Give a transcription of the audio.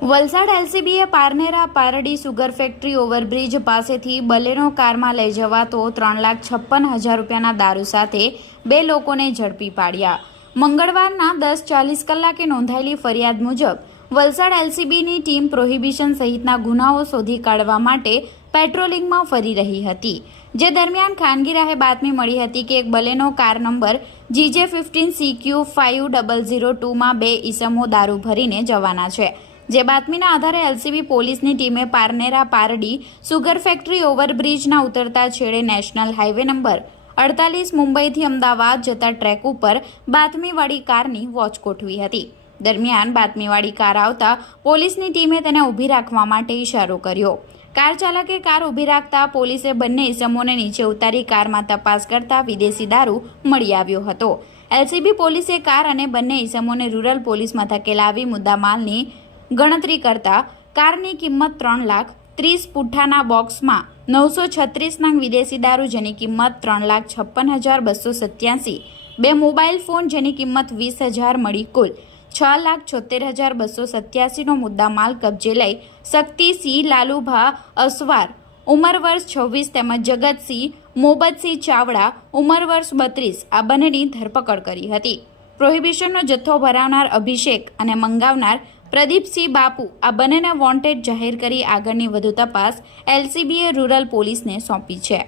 વલસાડ એલસીબીએ Parnera Pardi sugar factory overbridge પાસેથી Baleno કારમાં લઈ જવાતો 3,56,000 રૂપિયાના દારૂ સાથે 2 લોકોને ઝડપી પાડ્યા। મંગળવારના 10:40 કલાકે નોંધાયેલી ફરિયાદ મુજબ વલસાડ એલસીબીની ટીમ પ્રોહિબિશન સહિતના ગુનાઓ શોધી કાઢવા માટે પેટ્રોલિંગમાં ફરી રહી હતી, જે દરમિયાન ખાનગી રાહે બાતમી મળી હતી કે એક બલેનો કાર નંબર GJ15CQ5002માં 2 ઈસમો દારૂ ભરીને જવાના છે। જે બાતમીના આધારે એલસીબી પોલીસની ટીમે પારનેરા પારડી સુગર ફેક્ટરી ઓવરબ્રિજના ઉતરતા છેડે નેશનલ હાઈવે નંબર 48 મુંબઈથી અમદાવાદ જતા ટ્રેક ઉપર બાતમીવાળી કારની વોચ ગોઠવી હતી। દરમિયાન બાતમીવાળી કાર આવતા પોલીસની ટીમે તેને ઊભી રાખવા માટે ઇશારો કર્યો। કાર ચાલકે કાર ઊભી રાખતા પોલીસે બંને ઇસમોને નીચે ઉતારી કારમાં તપાસ કરતા વિદેશી દારૂ મળી આવ્યો હતો। એલસીબી પોલીસે કાર અને બંને ઇસમોને રૂરલ પોલીસ મથકે લાવી મુદ્દામાલની ગણતરી કરતા કારની કિંમત 3,30,000, પુઠ્ઠાના બોક્સમાં 936 નંગ વિદેશી દારૂ જેની કિંમત 3,56,287, 2 મોબાઈલ ફોન જેની કિંમત 20,000 મળી કુલ 6,72,287નો મુદ્દામાલ કબજે લઈ શક્તિસિંહ લાલુભા અસવાર ઉંમર વર્ષ 26 તેમજ જગતસિંહ મોબતસિંહ ચાવડા ઉંમર વર્ષ 32 આ બંનેની ધરપકડ કરી હતી। પ્રોહિબિશનનો જથ્થો ભરાવનાર અભિષેક અને મંગાવનાર પ્રદીપસિંહ બાપુ આ બંનેને વોન્ટેડ જાહેર કરી આગળની વધુ તપાસ એલસીબીએ રૂરલ પોલીસને સોંપી છે।